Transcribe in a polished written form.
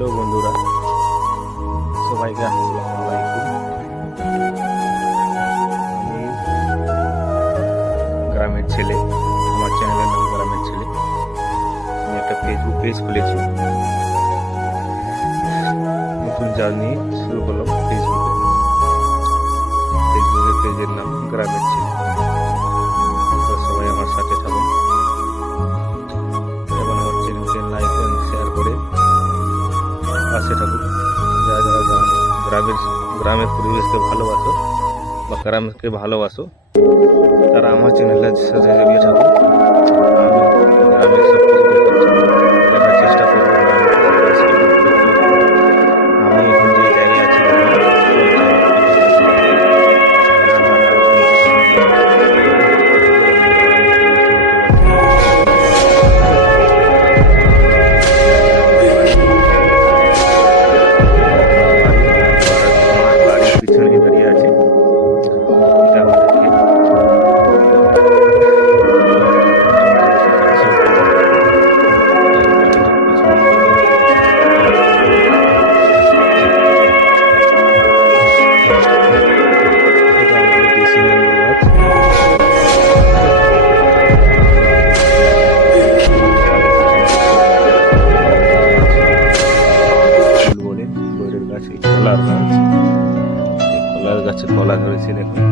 Hello বন্ধুরা, সবাইকে আসসালামু আলাইকুম। আমি গ্রামের ছেলে, আমার চ্যানেলের নাম গ্রামের ছেলে। আমি একটা ফেসবুক পেজ খুলেছি, নতুন জার্নি শুরু করলাম ফেসবুকের পেজের নাম গ্রামের ছেলে। তো সবাই আমার সাথে থাকুন এবং আমার চ্যানেলকে লাইক এবং শেয়ার করে পাশে থাকুন। যারা যারা গ্রামের পরিবেশকে ভালোবাসো বা গ্রামকে ভালোবাসো, তারা আমার চ্যানেলের সাথে জড়িয়ে থাকুন। আমি গ্রামের সব কিছু দেখার চেষ্টা করবো। আমি এখন যে জায়গায় আছি পিছনে দাঁড়িয়ে আছে। কলার গাছ, কলার গাছে কলা ধরেছে দেখুন।